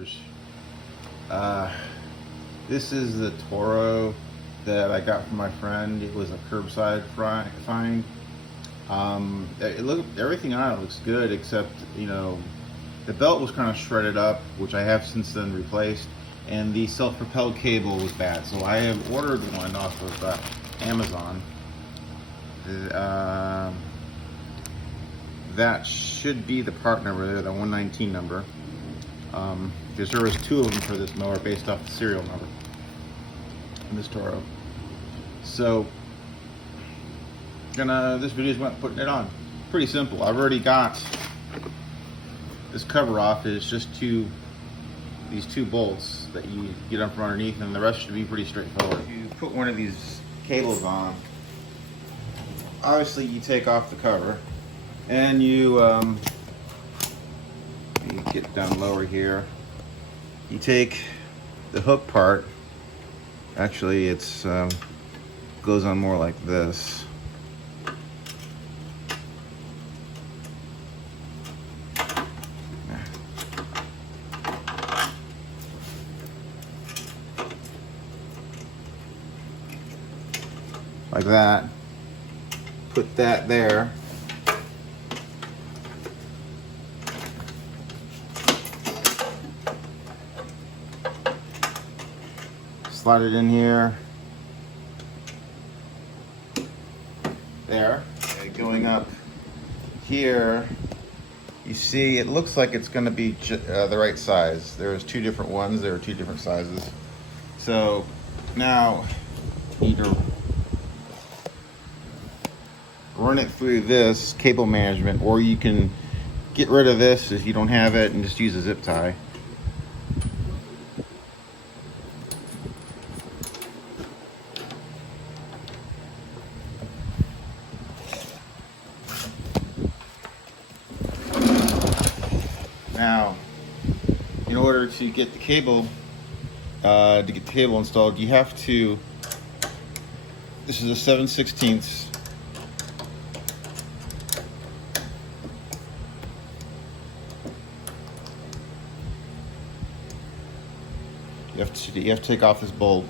mowers. This is the Toro that I got from my friend. It was a curbside find. Everything on it looks good, except the belt was kind of shredded up, which I have since then replaced, and the self-propelled cable was bad. So I have ordered one off of Amazon. That should be the part number there, the 119 number. Because there was two of them for this mower based off the serial number in this Toro. So this video is about putting it on. Pretty simple. I've already got this cover off. It's just these two bolts that you get up from underneath, and the rest should be pretty straightforward. You put one of these cables on. Obviously you take off the cover, and you get down lower here. You take the hook part. Actually, it's goes on more like this. Like that. Put that there. Slide it in here. There. Okay, going up here, you see it looks like it's going to be the right size. There's two different ones. There are two different sizes. So now you need to run it through this cable management, or you can get rid of this if you don't have it and just use a zip tie. Now, in order to get the cable installed, you have to. This is a 7/16. You have to take off this bulb.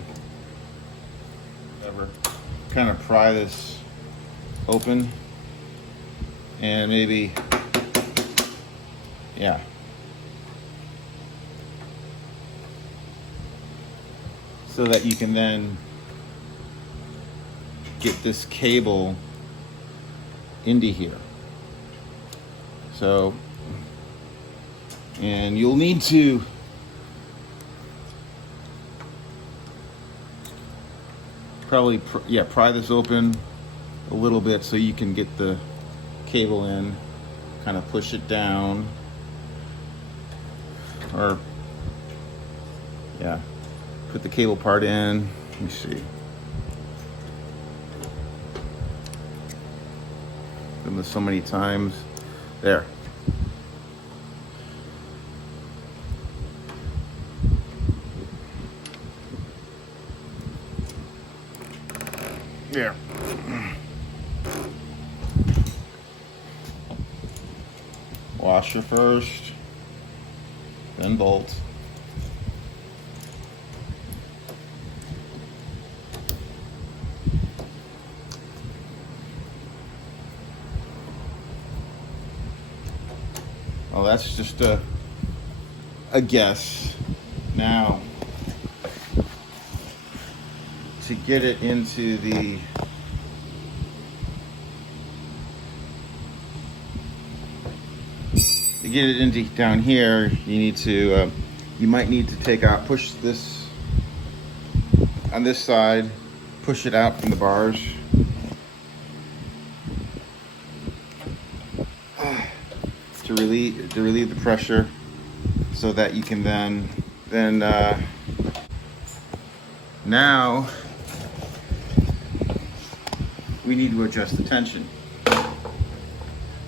Kind of pry this open, and maybe, yeah. So that you can then get this cable into here. So, and you'll need to probably pry this open a little bit so you can get the cable in. Kind of push it down, or put the cable part in. Let me see. Done this so many times. There. There. Washer first, then bolt. Well, that's just a guess. Now, to get it into down here, you need to you might need to push this on this side, push it out from the bars to relieve the pressure, so that you can then now we need to adjust the tension.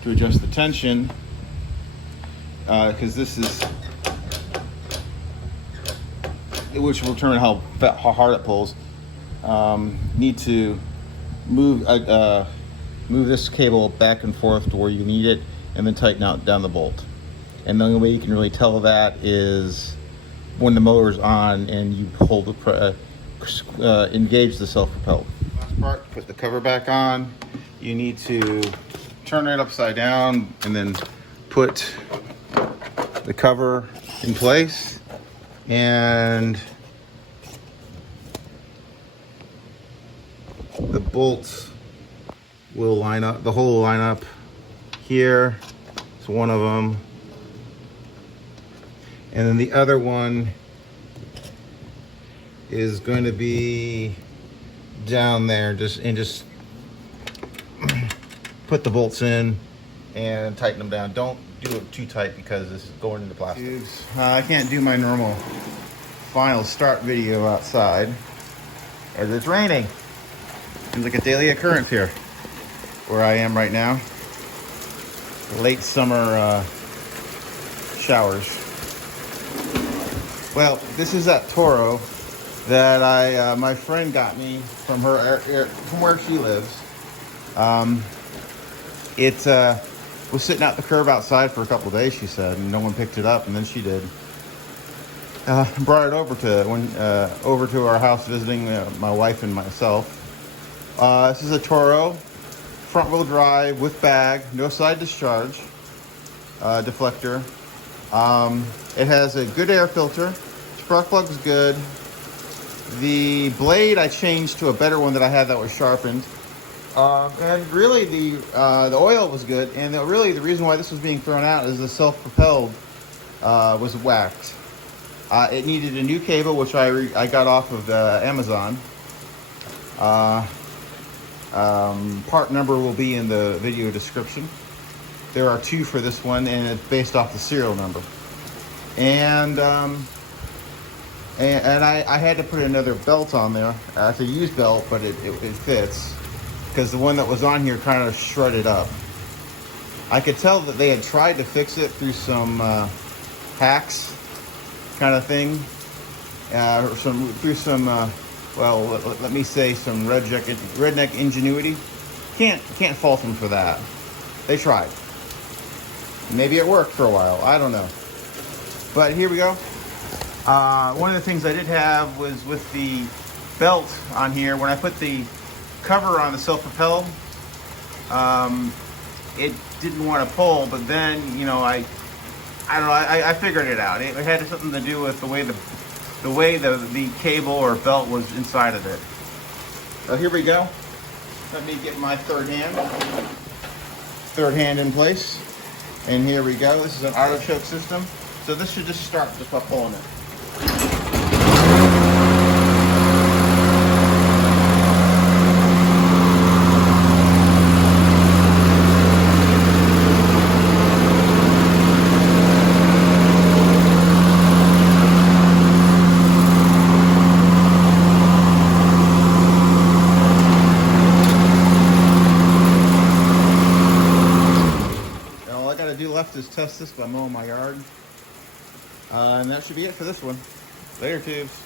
To adjust the tension, because this is, which will determine how hard it pulls, need to move this cable back and forth to where you need it, and then tighten down the bolt. And the only way you can really tell that is when the mower's on and you hold the engage the self-propelled. Last part, put the cover back on. You need to turn it upside down and then put the cover in place, and the bolts will line up, the hole will line up here. It's one of them. And then the other one is going to be down there. Just put the bolts in and tighten them down. Don't do it too tight because it's going into plastic. I can't do my normal final start video outside as it's raining. Seems like a daily occurrence here where I am right now. Late summer showers. Well, this is that Toro that my friend got me from from where she lives. It was sitting out the curb outside for a couple of days, she said, and no one picked it up, and then she did. Brought it over to our house visiting my wife and myself. This is a Toro, front wheel drive with bag, no side discharge, deflector. It has a good air filter. Spark plug's good. The blade I changed to a better one that I had that was sharpened. And really the oil was good. And really the reason why this was being thrown out is the self-propelled was whacked. It needed a new cable, which I got off of Amazon. Part number will be in the video description. There are two for this one, and it's based off the serial number. And I had to put another belt on there. It's a used belt, but it fits, because the one that was on here kind of shredded up. I could tell that they had tried to fix it through some hacks kind of thing, through some well, let me say some redneck ingenuity. Can't fault them for that. They tried. Maybe it worked for a while. I don't know. But here we go. One of the things I did have was with the belt on here. When I put the cover on the self-propelled, it didn't want to pull. But then, you know, I don't know. I figured it out. It had something to do with the way the cable or belt was inside of it. So here we go. Let me get my third hand in place. And here we go. This is an auto choke system. So this should just start just by pulling it. Left is test this by mowing my yard, and that should be it for this one. Later, tubes.